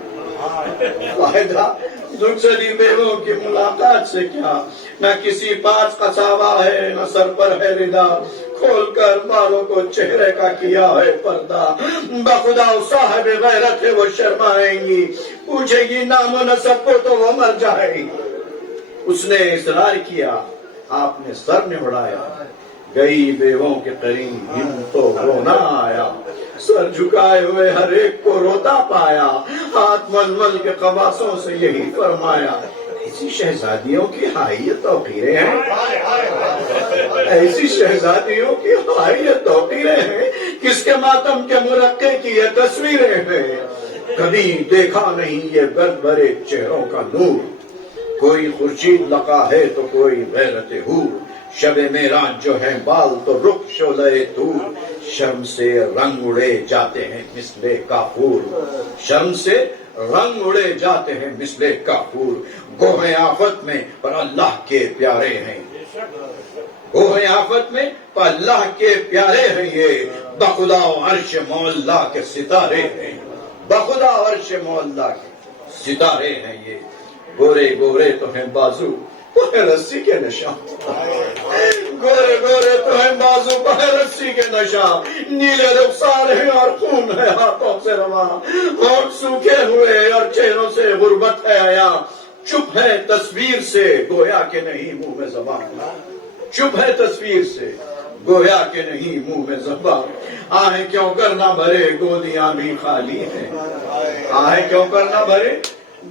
فائدہ دکھ زدی بیووں کی ملاقات سے کیا، نہ کسی پاس قصابہ ہے نہ سر پر ہے ردا، کھول کر بالوں کو چہرے کا کیا ہے پردہ، بخدا صاحب غیرت ہے وہ شرمائیں گی، پوچھے گی نام و نسب کو تو وہ مر جائے گی۔ اس نے اصرار کیا، آپ نے سر نہڑایا، گئی بیووں کے قریب ہم تو رونا آیا، سر جھکائے ہوئے ہر ایک کو روتا پایا، ہاتھ مل مل کے قباسوں سے یہی فرمایا، ایسی شہزادیوں کی ہائی توقیریں ہیں، ایسی شہزادیوں کی ہائی توقیریں ہیں، کس کے ماتم کے مرقع کی یہ تصویریں ہیں، کبھی دیکھا نہیں یہ گرد بھرے چہروں کا نور، کوئی خورشید لقا ہے تو کوئی غیرت حور، شب معراج جو ہے بال تو رخ شعلہ طور، شرم سے رنگ اڑے جاتے ہیں مثل کافور، شرم سے رنگ اڑے جاتے ہیں مثل کافور، گوہ آفت میں پر اللہ کے پیارے ہیں، گوہ آفت میں پر اللہ کے پیارے ہیں، یہ بخدا عرش مولا کے ستارے ہیں، بخدا عرش مولا کے ستارے ہیں، یہ گورے گورے تو ہیں بازو بہ رسی کے نشان، گورے گورے تو ہیں بازو بہ رسی کے نشان، نیلے رخسار ہیں اور خون ہے ہاتھوں سے رواں، ہونٹ سوکھے ہوئے اور چہروں سے غربت ہے آیا، چپ ہے تصویر سے گویا کہ نہیں منہ میں زبان، چپ ہے تصویر سے گویا کہ نہیں منہ میں زبان، آہیں کیوں کرنا بھرے گودیاں بھی خالی ہیں، آہیں کیوں کرنا بھرے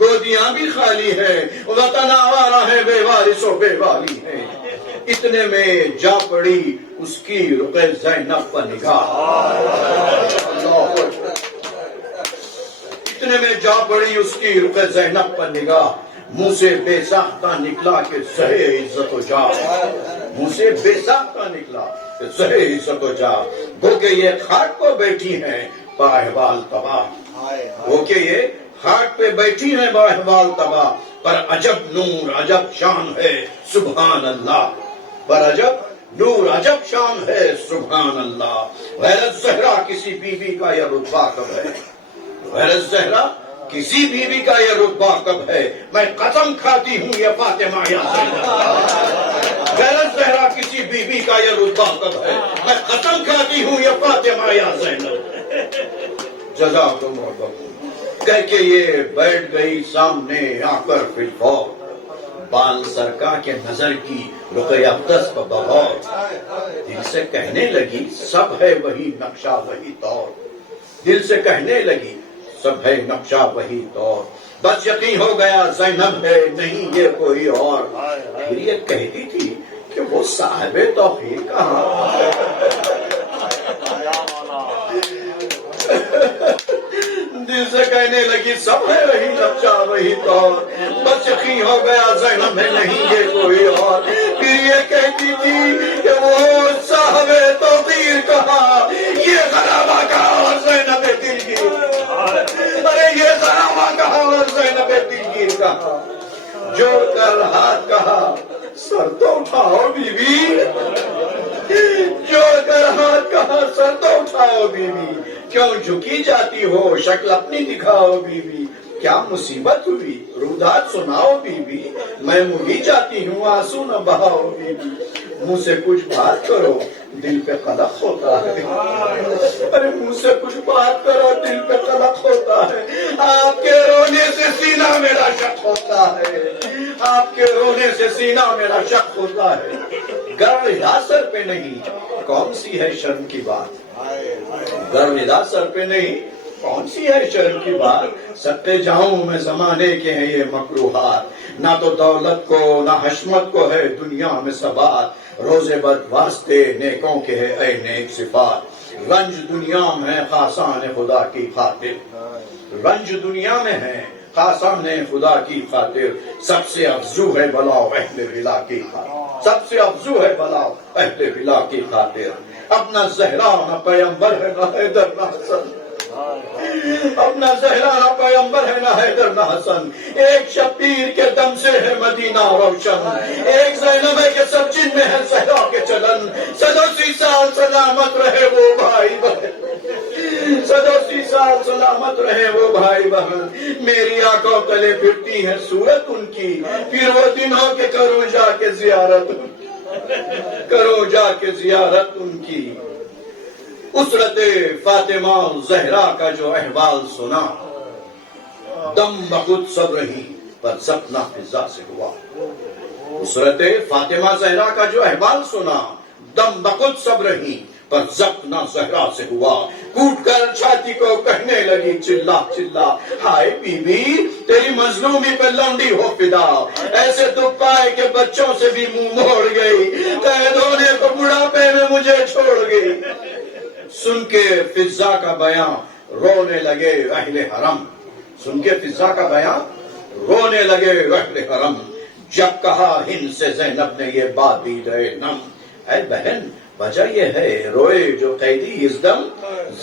گودیاں بھی خالی ہے، وطن آوارہ ہے بے وارث و بے والی ہے، اتنے میں جا پڑی اس کی رقیہ زینب پر نگاہ، اتنے میں جا پڑی اس کی رقیہ زینب پر نگاہ، منہ سے بے ساختہ نکلا کہ زہے عزت و جا، منہ سے بے ساختہ نکلا کہ زہے عزت و جا، گو کہ یہ خاک کو بیٹھی ہیں بااحوال تباہ، گو کہ یہ خاک پہ بیٹھی ہیں بااحوال تباہ، پر عجب نور عجب شان ہے سبحان اللہ، پر عجب نور عجب شان ہے سبحان اللہ، غیرت زہرا کسی بیوی کا یہ رتبہ کب ہے، غیرت زہرا کسی بیوی کا یہ رتبہ کب ہے، میں قسم کھاتی ہوں یہ فاطمہ یا زینب، غیرت زہرا کسی بیوی کا یہ رتبہ کب ہے، میں قسم کھاتی ہوں یہ فاطمہ یا زینب، جزاکم اللہ، کہہ کے یہ بیٹھ گئی سامنے آ کر فی الفور، بال سرکا کے نظر کی رقیہ اقدس کو بغور، دل سے کہنے لگی سب ہے وہی نقشہ وہی طور، دل سے کہنے لگی سب ہے نقشہ وہی طور، بس یقین ہو گیا زینب ہے نہیں یہ کوئی اور، پھر یہ کہتی تھی کہ وہ صاحب توفیق کہاں، دل سے کہنے لگی سب ہے وہی نقشہ وہی طور، بس یقین ہو گیا زینب ہے نہیں یہ کوئی اور، پھر یہ کہتی تھی کہ وہ صاحب توقیر کہاں، یہ غرابہ کہاں اور زینب دلگیر، ارے یہ غرابہ کہاں اور زینب دلگیر کہاں، جوڑ کر ہاتھ کہا سر تو اٹھاؤ بی بی، جوڑ کر ہاتھ کہا سر تو اٹھاؤ بی بی، کیوں جھکی جاتی ہو شکل اپنی دکھاؤ بی بی، کیا مصیبت ہوئی رودات سناؤ بی بی، میں مڑی جاتی ہوں آنسو نہ بہاؤ بی بی، منہ سے کچھ بات کرو دل پہ قلق ہوتا ہے، ارے منہ سے کچھ بات کرو دل پہ قلق ہوتا ہے، آپ کے رونے سے سینہ میرا شک ہوتا ہے، آپ کے رونے سے سینہ میرا شک ہوتا ہے، گر ندا سر پہ نہیں کون سی ہے شرم کی بات، گر ندا سر پہ نہیں کون سی ہے شرم کی بات، سکتے جاؤں میں زمانے کے ہیں یہ مکروہات، نہ تو دولت کو نہ حشمت کو ہے دنیا میں ثبات، روز بد واسطے نیکوں کے ہے اے نیک صفات، رنج دنیا میں ہے خاصان خدا کی خاطر، رنج دنیا میں ہے سامنے خدا کی خاطر سب سے افضو ہے بلا اہل ولا کی خاطر، سب سے افضو ہے بلا اہل ولا کی خاطر۔ اپنا زہرا نہ پیمبر ہے نہ حیدر نہ حسن، اپنا زہرا نہ پیمبر ہے نہ حیدر نہ حسن، ایک شبیر کے دم سے ہے مدینہ روشن، ایک زینب ہے کہ سب جن میں ہے صحرا کے چلن، صدوں سی سال سلامت رہے وہ بھائی بہن، صدوں سی سال سلامت رہے وہ بھائی بہن۔ میری آنکھوں تلے پھرتی ہے صورت ان کی، پھر وہ دن ہو کہ کروں جا کے زیارت، کروں جا کے زیارت ان کی۔ اسرت فاطمہ زہرا کا جو احوال سنا، دم بخود سب رہی پر سپنا فضا سے ہوا۔ اسرت فاطمہ زہرا کا جو احوال سنا، دم بخود سب رہی پر ضبط نہ زہرا سے ہوا۔ کوٹ کر چھاتی کو کہنے لگی چلا چلا، ہائے بی بی تیری مظلومی پہ لونڈی ہو فدا، ایسے دکھ پائے کہ بچوں سے بھی منہ موڑ گئی، قید ہونے کو بڑھاپے میں مجھے چھوڑ گئی۔ سن کے فضا کا بیان رونے لگے اہل حرم، سن کے فضا کا بیان رونے لگے اہل حرم۔ جب کہا ہند سے زینب نے یہ بات دی گئے نم، اے بہن وجہ یہ ہے روئے جو قیدی اس دم،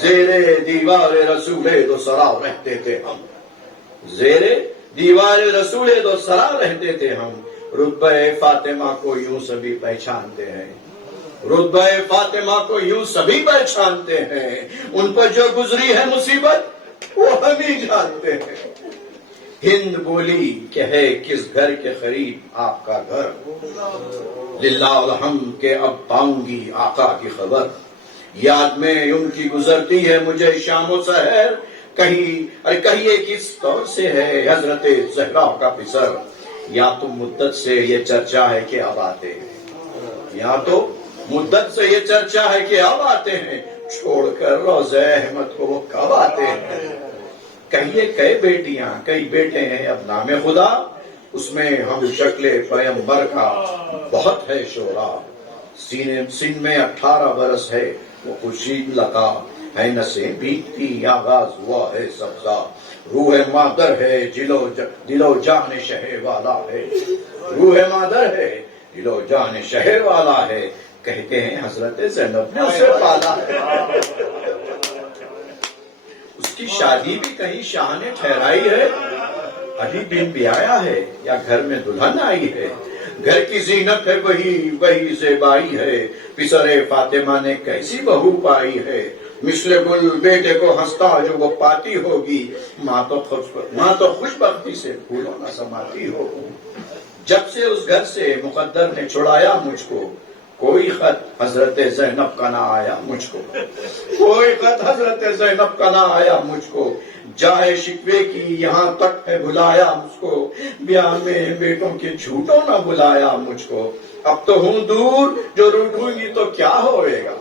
زیر دیوار رسول دو سرا رہتے تھے ہم، زیر دیوار رسول دو سرا رہتے تھے ہم۔ رتبہ فاطمہ کو یوں سبھی پہچانتے ہیں، رتبہ فاطمہ کو یوں سبھی پہچانتے ہیں، ان پر جو گزری ہے مصیبت وہ ہم ہی جانتے ہیں۔ ہند بولی کہ ہے کس گھر کے قریب آپ کا گھر، للہ الحمد کہ اب پاؤں گی آقا کی خبر۔ یاد میں ان کی گزرتی ہے مجھے شام و سحر، کہیے کس طور سے ہے حضرت زہرا کا پسر۔ یا تو مدت سے یہ چرچا ہے کہ اب آتے ہیں، یا تو مدت سے یہ چرچا ہے کہ اب آتے ہیں، چھوڑ کر روضہ احمد کو وہ کب آتے ہیں۔ کہیے کئی بیٹیاں کئی بیٹے ہیں اب نام خدا، اس میں ہم شکل پیمبر کا بہت ہے شورا۔ سن میں 18 برس ہے وہ خورشید لگا، ہے نسیں بیتتی آغاز ہوا ہے سبزہ۔ روح مادر ہے دل و جان شہر والا ہے، روح مادر ہے دل و جان شہر والا ہے، کہتے ہیں حضرت زینب نے اسے پالا ہے۔ اس کی شادی بھی کہیں شاہ نے ٹھہرائی ہے، علی بن بیایا ہے یا گھر میں دلہن آئی ہے، گھر کی زینت ہے وہی زیبائی ہے، پسر فاطمہ نے کیسی بہو پائی ہے، مثل گل بیٹے کو ہنستا جو وہ پاتی ہوگی، ماں تو خوش بختی سے پھولوں نہ سماتی ہو۔ جب سے اس گھر سے مقدر نے چھڑایا مجھ کو، کوئی خط حضرت زینب کا نہ آیا مجھ کو، کوئی خط حضرت زینب کا نہ آیا مجھ کو، جاہے شکوے کی یہاں تک ہے بلایا مجھ کو، بیاہ میں بیٹوں کے جھوٹوں نہ بلایا مجھ کو۔ اب تو ہوں دور جو روٹھوں گی تو کیا ہوئے گا،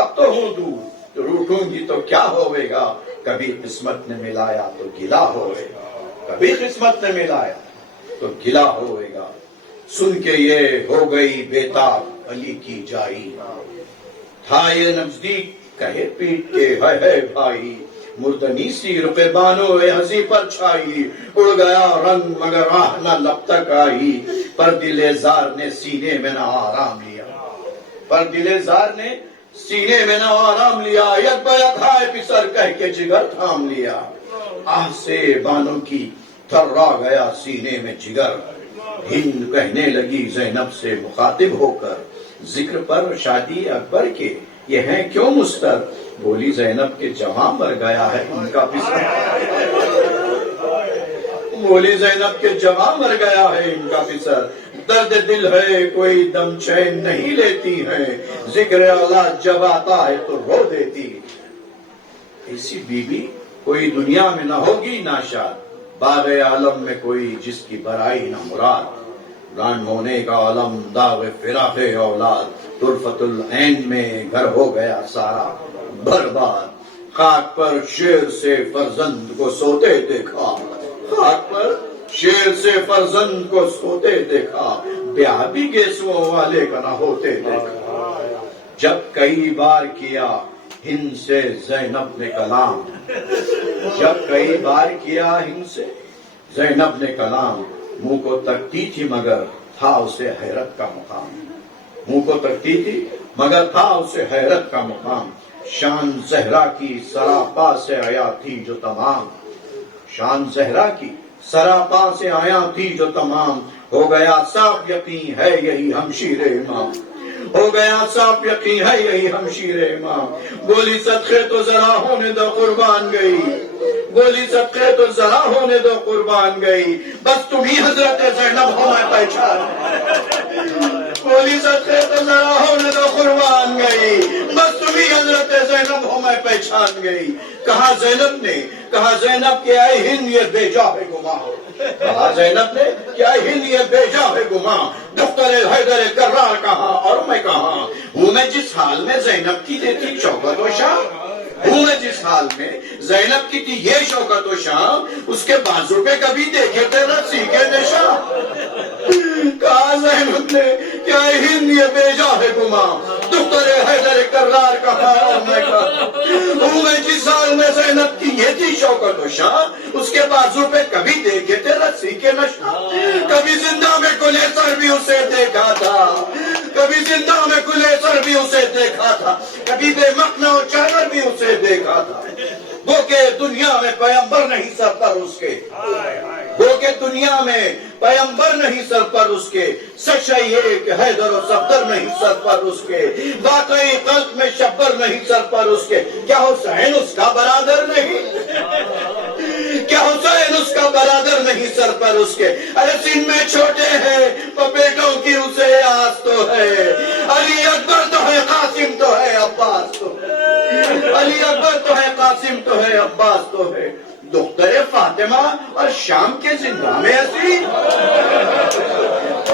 اب تو ہوں دور جو روٹھوں گی تو کیا ہوئے گا، کبھی قسمت نے ملایا تو گلا ہوئے گا، کبھی قسمت نے ملایا تو گلا ہوئے گا۔ سن کے یہ ہو گئی بیتاب علی کی جائی، تھا یہ نزدیک کہے پیٹ کے ہے بھائی، مردنی سی رقے بانو ہنسی پر چھائی، اڑ گیا رنگ مگر راہ نہ لب تک آئی، پر دل زار نے سینے میں نہ آرام لیا، پر دل زار نے سینے میں نہ آرام لیا، یک بیک ہائے پسر کہہ کے جگر تھام لیا، آہ سے بانوں کی تھرا گیا سینے میں جگر۔ ہند کہنے لگی زینب سے مخاطب ہو کر، ذکر پر شادی اکبر کے یہ ہیں کیوں مستر، بولی زینب کے جوان مر گیا ہے ان کا پسر، بولی زینب کے جوان مر گیا ہے ان کا پسر، درد دل ہے کوئی دم چین نہیں لیتی ہے، ذکر اولاد جب آتا ہے تو رو دیتی، ایسی بیوی کوئی دنیا میں نہ ہوگی ناشاد، باغ عالم میں کوئی جس کی برائی نہ مراد، ران ہونے کا عالم داغ فراق اولاد، طرفت العین میں گھر ہو گیا سارا برباد، خاک پر شیر سے فرزند کو سوتے دیکھا، خاک پر شیر سے فرزند کو سوتے دیکھا، بیاہ بھی گیسوں والے کا نہ ہوتے دیکھا، جب کئی بار کیا ہند سے زینب نے کلام، جب کئی بار کیا ہند سے زینب نے کلام منہ کو تکتی تھی مگر تھا اسے حیرت کا مقام، منہ کو تکتی تھی مگر تھا اسے حیرت کا مقام، شان زہرا کی سراپا سے آیا تھی جو تمام، شان زہرا کی سراپا سے آیا تھی جو تمام، ہو گیا صاف یقین ہے یہی ہمشیر امام، ہو گیا صاف یقین ہے یہی ہمشیر امام، بولی صدقے تو ذرا ہونے دو قربان گئی، بولی صدقے تو ذرا ہونے دو قربان گئی، بس تمہیں حضرت زینب ہو میں پہچان، بولی صدقے تو ذرا ہونے دو قربان گئی، بس تمہیں حضرت زینب ہو میں پہچان گئی، کہا زینب نے، کہا زینب کہ اے ہند یہ بے جا ہے گماں، کہا زینب نے کہ اے ہند یہ بے جا ہے گماں، دختر حیدر کرار کہاں اور میں کہاں، ہوں میں جس حال میں زینب کی دیتی شوکت و شان، ہوں میں جس حال میں زینب کی تھی یہ شوکت و شان، اس کے بازو پہ کبھی دیکھے تھے رسی کے نشان، کہا زینب نے کیا ہند یہ بے جا ہے گماں، دختر حیدر کرار کہاں اور میں کہاں، ہوں میں جس حال میں زینب کی یہ تھی شوکت و شان، اس کے بازو پہ کبھی دیکھے تھے رسی کے نشان، کبھی زندہ میں کلے سر بھی اسے دیکھا تھا، کبھی زندہ میں کلے سر بھی اسے دیکھا تھا، کبھی بے مقنع و چادر بھی اسے دیکھا تھا، وہ کہ دنیا میں پیغمبر نہیں سر پر اس کے، وہ کہ دنیا میں پیغمبر نہیں سر پر اس کے، سچائی ہے کہ حیدر و صفدر نہیں سر پر اس کے، واقعی قلب میں شبر نہیں سر پر اس کے، کیا حسین اس کا برادر نہیں، کیا حسین اس کا برادر نہیں سر پر اس کے، ارے سن میں چھوٹے ہیں تو بیٹوں کی اسے آس تو ہے، علی اکبر تو ہے قاسم تو ہے عباس تو ہے، علی اکبر تو ہے قاسم تو ہے عباس تو ہے، دختر فاطمہ اور شام کے زندہ میں اسیر،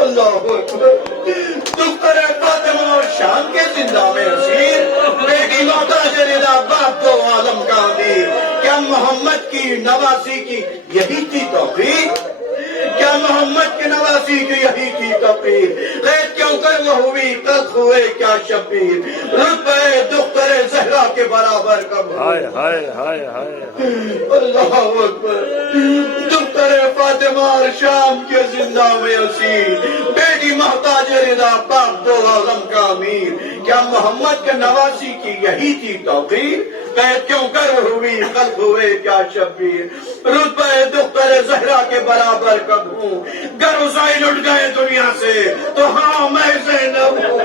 اللہ اکبر، دختر فاطمہ اور شام کے زندہ میں اسیر، بیٹی محتاج رضا باپ دو عالم کا امیر، کیا محمد کی نواسی کی یہی تھی توفیق، کیا محمد کی نواسی کی یہی تھی توفیق، قید کیوں کر وہ ہوئی تلخ ہوئے کیا شبیر، رتبہ دختر زہرا کے برابر کب ہائے ہائے ہائے ہائے، اللہ اکبر، دختر فاطمہ اور شام کے زندہ میں اسیر، بیٹی محتاج رضا باپ دو عالم کا امیر، کیا محمد کے نواسی کی یہی تھی توفیق، قید کیوں کر ہوئی خلق ہوئے کیا شبیر، رتبہ دختر زہرا کے برابر کب ہوں، گر حسین اٹھ گئے دنیا سے تو ہاں میں زینب ہوں،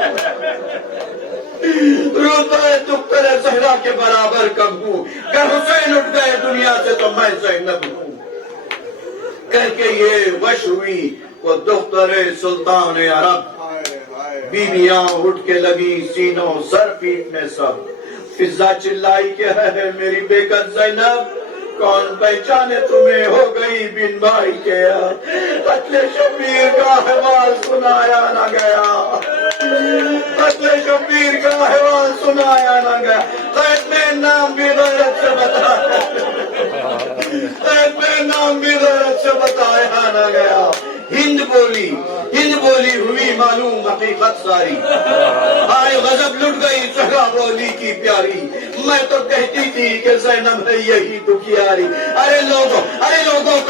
رتبہ دختر زہرا کے برابر کب ہوں، گر حسین اٹھ گئے دنیا سے تو میں زینب ہوں، کہہ کے یہ وش ہوئی وہ دختر سلطان عرب، بیویاں اٹھ کے لگی سینوں سر پیٹنے سب، فضا چلائی کہ ہے میری بیگم زینب، کون پہچانے تمہیں ہو گئی بن بھائی کے، قتل شبیر کا احوال سنایا نہ گیا، قتل شبیر کا احوال سنایا نہ گیا، قید میں نام بھی غیرت سے بتایا، قید میں نام بھی غیرت سے بتایا نہ گیا، ہند بولی ہوئی معلوم حقیقت ساری، آئے غضب لٹ گئی زہرا بولی کی پیاری، میں تو کہتی تھی کہ زینب ہے یہی دکھیاری، ارے لوگوں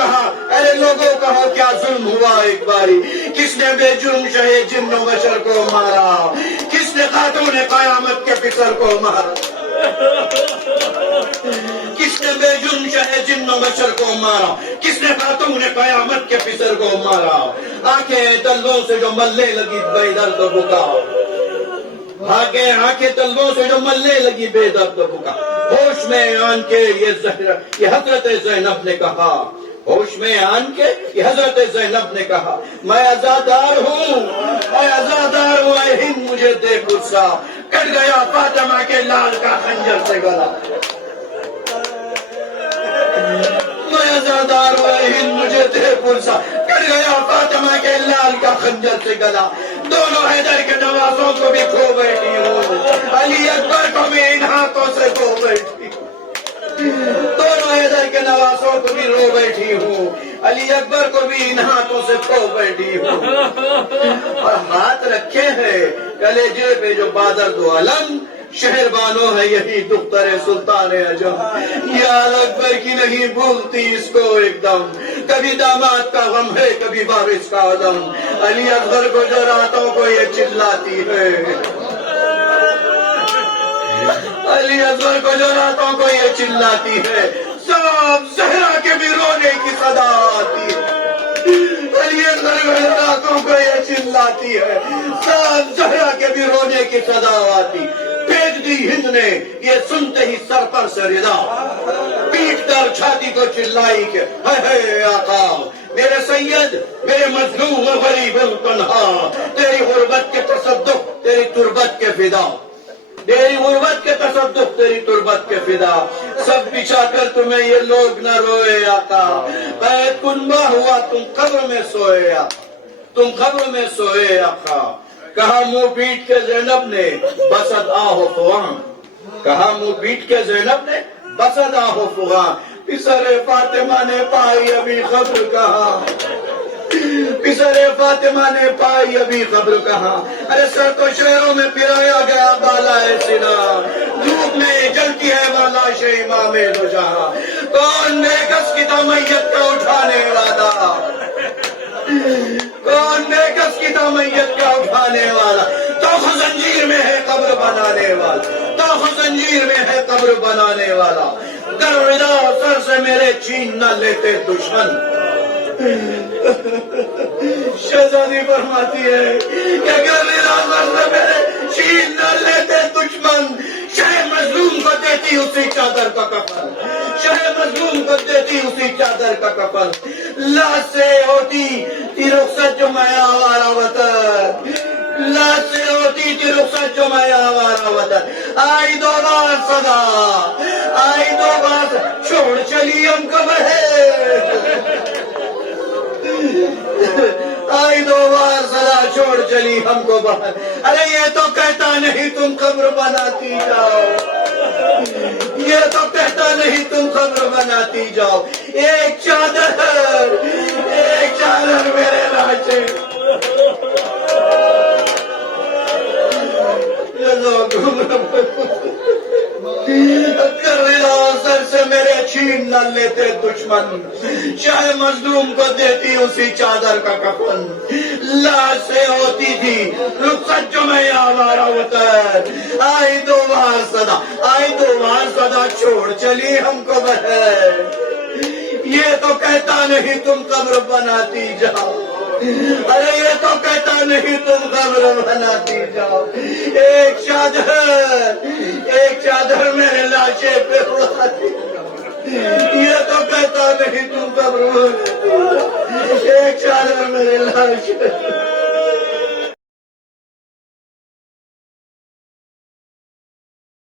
کہا کیا ظلم ہوا ایک باری، کس نے بے جرم شہ جن و بشر کو مارا، کس نے خاتون قیامت کے پسر کو مارا، کس نے بے جرم شہ جن و بشر کو مارا، کس نے خاتون قیامت کے پسر کو مارا، آنکھیں تلووں سے جو ملنے لگی بے درد و بکا، آنکھیں تلووں سے جو ملنے لگی بے درد و بکا، ہوش میں آن کے یہ حضرت زینب نے کہا، ہوش میں آن کے یہ حضرت زینب نے کہا، میں عزادار ہوں اے ہند مجھے دے غصہ، کٹ گیا فاطمہ کے لال کا خنجر سے گلا، میں عزادار ہوں اے ہند مجھے دے غصہ، کٹ گیا فاطمہ کے لال کا خنجر سے گلا، دونوں حیدر کے نوازوں کو بھی کھو بیٹھی ہوں، علی اکبر کو بھی ان ہاتھوں سے کھو بیٹھی ہوں، دونوں حیدر کے نوازوں کو بھی رو بیٹھی ہوں، علی اکبر کو بھی ان ہاتھوں سے کھو بیٹھی ہوں، اور ہاتھ رکھے ہیں کلیجے پہ جو بادر دو علم، شہر بانو ہے یہی دختر سلطان عجم، یا اکبر کی نہیں بھولتی اس کو ایک دم، کبھی داماد کا غم ہے کبھی وارث کا عدم، علی اکبر کو جو راتوں کو یہ چلاتی ہے، علی اکبر کو جو راتوں کو یہ چلاتی ہے، سب زہرا کے بھی رونے کی صدا آتی ہے، علی اکبر کو جو راتوں کو یہ چلاتی ہے، سب زہرا کے بھی رونے کی صدا آتی، پھینک دی ہند نے یہ سنتے ہی سر پر سے ردا، پیٹ کر چھاتی کو چلائی کہ ہے آقا میرے سید میرے مظلوم و غریب تنہا، تیری غربت کے تصدق تیری تربت کے فدا، تیری غربت کے تصدق تیری تربت کے فدا، سب بچھا کر تمہیں یہ لوگ نہ روئے آقا، قید کنبہ ہوا تم قبر میں سوئے آقا، تم قبر میں سوئے آقا، کہا منہ پیٹ کے زینب نے بسد آہو فغان، کہا منہ پیٹ کے زینب نے بسد آہو فغان، پسر فاطمہ نے پائی ابھی خبر کہاں، پسر فاطمہ نے پائی ابھی خبر کہاں، ارے سر تو شہروں میں پھرایا گیا بالائے سنا، دھوپ میں جلتی ہے وہ لاش امام دو جہاں، کون بے کس کی تھا میت کا اٹھانے والا، کون بے کس کی تھا میت کا اٹھانے والا، تو زنجیر میں ہے قبر بنانے والا، تو زنجیر میں ہے قبر بنانے والا، گر رضا سر سے میرے چھین نہ لیتے دشمن، شہزادی فرماتی ہے کہ اگر رضا سر سے میرے چھین نہ لیتے دشمن، شہ مظلوم کو دیتی اسی چادر کا کفن، شہ مظلوم کو دیتی اسی چادر کا کفن، لاش سے ہوتی تھی رخصت جو میں آوارا وطن، لاش سے ہوتی تھی رخصت جو میں آوارا وطن، آئی دو بار صدا، آئی دو بار چھوڑ چلی ہم کو بہے، آئی دو بار صدا چھوڑ چلی ہم کو باہر، ارے یہ تو کہتا نہیں تم قبر بناتی جاؤ، یہ تو کہتا نہیں تم قبر بناتی جاؤ، ایک چادر میرے لاشے، سر سے میرے چھین نہ لیتے دشمن، شاہ مظلوم کو دیتی اسی چادر کا کفن، لاش سے ہوتی تھی رخصت جو میں آوارا وطن، آئی دو بار صدا، آئی دو بار صدا چھوڑ چلی ہم کو بہر، یہ تو کہتا نہیں تم قبر بناتی جاؤ، ارے یہ تو کہتا نہیں تم قبر بناتی جاؤ، ایک چادر میرے لاشے پہ اڑاتی، یہ تو کہتا نہیں تم قبر بناتی، ایک چادر میرے لاشے